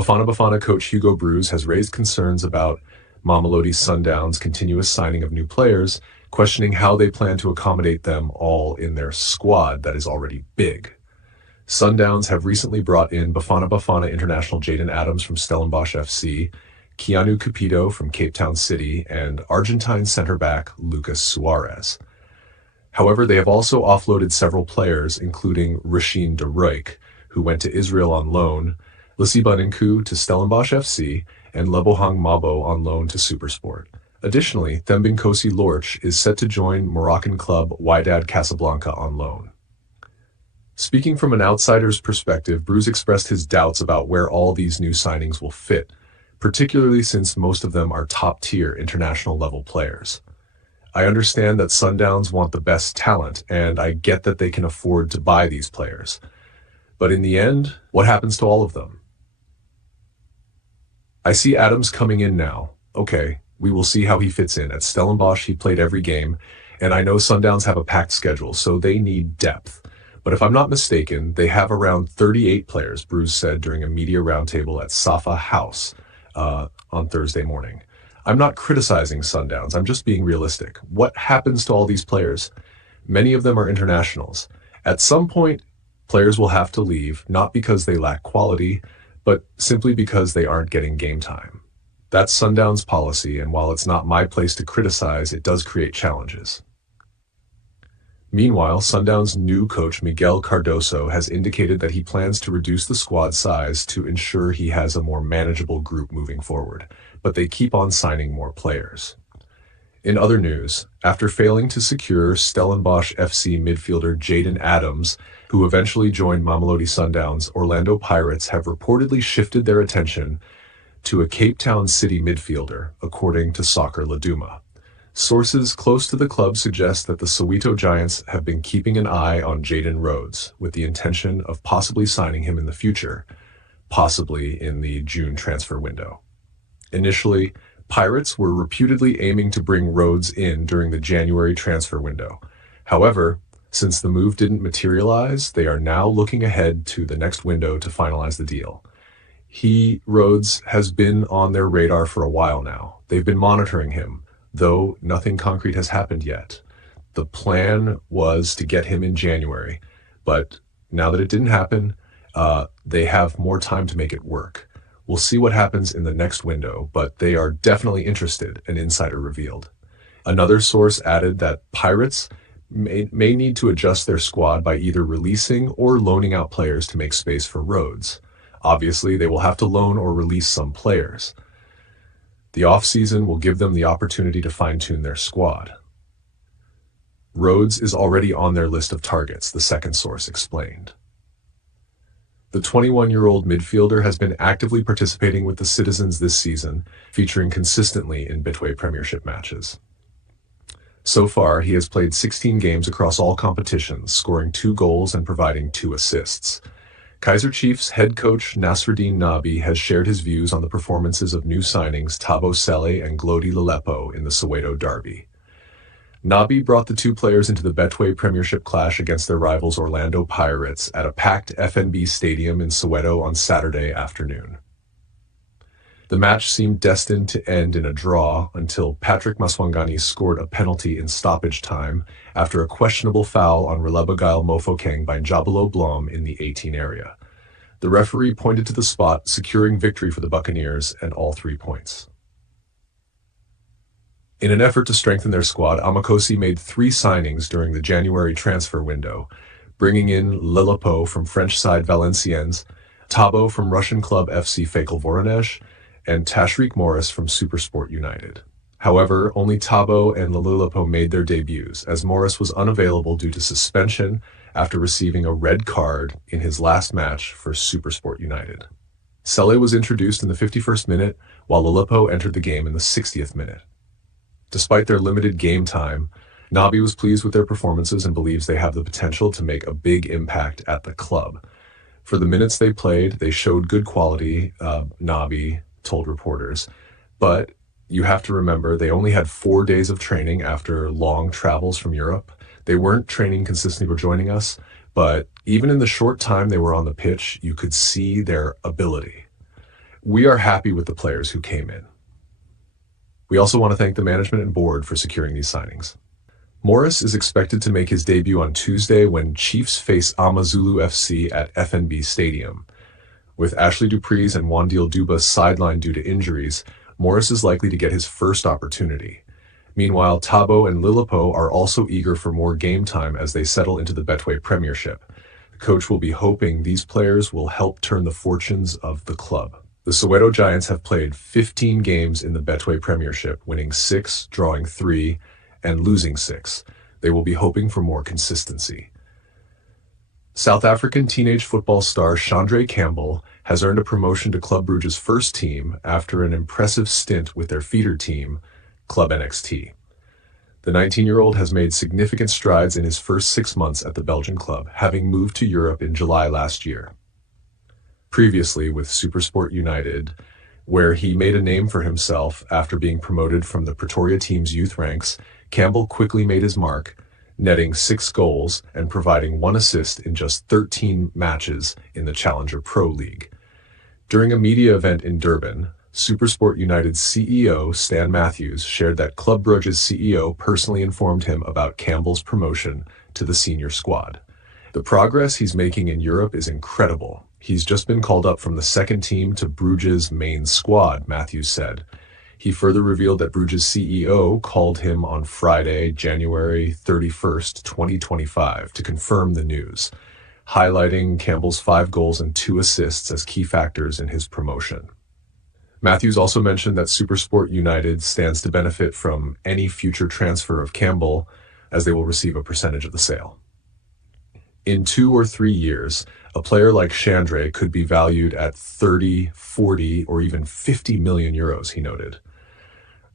Bafana coach Hugo Broos has raised concerns about Mamelodi Sundowns' continuous signing of new players, questioning how they plan to accommodate them all in their squad that is already big. Sundowns have recently brought in Bafana international Jaden Adams from Stellenbosch FC, Keanu Capito from Cape Town City, and Argentine center-back Lucas Suarez. However, they have also offloaded several players, including Rasheen de Ruyck, who went to Israel on loan, Lisiba Ninku to Stellenbosch FC, and Lebohang Mabo on loan to Supersport. Additionally, Thembinkosi Lorch is set to join Moroccan club Wydad Casablanca on loan. Speaking from an outsider's perspective, Broos expressed his doubts about where all these new signings will fit, particularly since most of them are top-tier international level players. I understand that Sundowns want the best talent, and I get that they can afford to buy these players. But in the end, what happens to all of them? I see Adams coming in now. Okay, we will see how he fits in. At Stellenbosch, he played every game, and I know Sundowns have a packed schedule, so they need depth. But if I'm not mistaken, they have around 38 players, Broos said during a media roundtable at Safa House on Thursday morning. I'm not criticizing Sundowns, I'm just being realistic. What happens to all these players? Many of them are internationals. At some point, players will have to leave, not because they lack quality, but simply because they aren't getting game time. That's Sundowns' policy, and while it's not my place to criticize, it does create challenges. Meanwhile, Sundowns' new coach Miguel Cardoso has indicated that he plans to reduce the squad size to ensure he has a more manageable group moving forward, but they keep on signing more players. In other news, after failing to secure Stellenbosch FC midfielder Jaden Adams, who eventually joined Mamelodi Sundowns, Orlando Pirates have reportedly shifted their attention to a Cape Town City midfielder, according to Soccer Laduma. Sources close to the club suggest that the Soweto Giants have been keeping an eye on Jaden Rhodes, with the intention of possibly signing him in the future, possibly in the June transfer window. Initially, Pirates were reputedly aiming to bring Rhodes in during the January transfer window. However, since the move didn't materialize, they are now looking ahead to the next window to finalize the deal. Rhodes, has been on their radar for a while now. They've been monitoring him, though nothing concrete has happened yet. The plan was to get him in January, but now that it didn't happen, they have more time to make it work. We'll see what happens in the next window, but they are definitely interested, an insider revealed. Another source added that Pirates may need to adjust their squad by either releasing or loaning out players to make space for Rhodes. Obviously, they will have to loan or release some players. The off-season will give them the opportunity to fine-tune their squad. Rhodes is already on their list of targets, the second source explained. The 21-year-old midfielder has been actively participating with the Citizens this season, featuring consistently in Betway Premiership matches. So far, he has played 16 games across all competitions, scoring 2 goals and providing 2 assists. Kaizerchiefs head coach Nasruddin Nabi has shared his views on the performances of new signings Thabo Sele and Glody Lelepo in the Soweto derby. Nabi brought the 2 players into the Betway Premiership clash against their rivals Orlando Pirates at a packed FNB stadium in Soweto on Saturday afternoon. The match seemed destined to end in a draw until Patrick Maswangani scored a penalty in stoppage time after a questionable foul on Relebogile Mofokeng by Njabelo Blom in the 18 area. The referee pointed to the spot, securing victory for the Buccaneers and all 3 points. In an effort to strengthen their squad, Amakosi made 3 signings during the January transfer window, bringing in Lelepo from French side Valenciennes, Thabo from Russian club FC Fakel Voronezh, and Tashreeq Morris from Supersport United. However, only Thabo and Lelepo made their debuts, as Morris was unavailable due to suspension after receiving a red card in his last match for Supersport United. Sele was introduced in the 51st minute, while Lelepo entered the game in the 60th minute. Despite their limited game time, Nabi was pleased with their performances and believes they have the potential to make a big impact at the club. For the minutes they played, they showed good quality, Nabi told reporters, but you have to remember they only had 4 days of training after long travels from Europe. They weren't training consistently before joining us, but even in the short time they were on the pitch, you could see their ability. We are happy with the players who came in. We also want to thank the management and board for securing these signings. Morris is expected to make his debut on Tuesday when Chiefs face Amazulu FC at FNB Stadium. With Ashley Dupreez and Wandil Duba sidelined due to injuries, Morris is likely to get his first opportunity. Meanwhile, Tabo and Lilipo are also eager for more game time as they settle into the Betway Premiership. The coach will be hoping these players will help turn the fortunes of the club. The Soweto Giants have played 15 games in the Betway Premiership, winning 6, drawing 3, and losing 6. They will be hoping for more consistency. South African teenage football star Chandre Campbell has earned a promotion to Club Brugge's first team after an impressive stint with their feeder team, Club NXT. The 19-year-old has made significant strides in his first 6 months at the Belgian club, having moved to Europe in July last year. Previously with SuperSport United, where he made a name for himself after being promoted from the Pretoria team's youth ranks, Campbell quickly made his mark, netting 6 goals and providing 1 assist in just 13 matches in the Challenger Pro League. During a media event in Durban, SuperSport United's CEO Stan Matthews shared that Club Brugge's CEO personally informed him about Campbell's promotion to the senior squad. The progress he's making in Europe is incredible. He's just been called up from the second team to Brugge's main squad, Matthews said. He further revealed that Brugge's CEO called him on Friday, January 31st, 2025, to confirm the news, highlighting Campbell's 5 goals and 2 assists as key factors in his promotion. Matthews also mentioned that SuperSport United stands to benefit from any future transfer of Campbell, as they will receive a percentage of the sale. In 2 or 3 years, a player like Chandre could be valued at 30, 40, or even 50 million euros, he noted.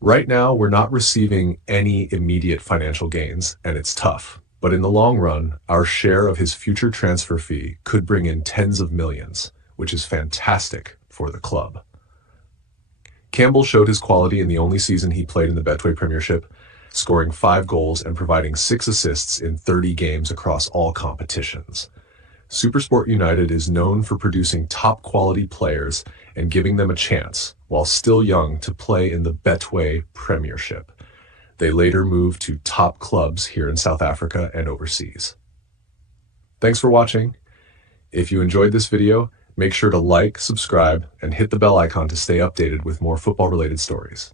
Right now, we're not receiving any immediate financial gains, and it's tough. But in the long run, our share of his future transfer fee could bring in tens of millions, which is fantastic for the club. Campbell showed his quality in the only season he played in the Betway Premiership, scoring 5 goals and providing 6 assists in 30 games across all competitions. SuperSport United is known for producing top-quality players and giving them a chance, while still young, to play in the Betway Premiership. They later moved to top clubs here in South Africa and overseas. Thanks for watching. If you enjoyed this video, make sure to like, subscribe, and hit the bell icon to stay updated with more football-related stories.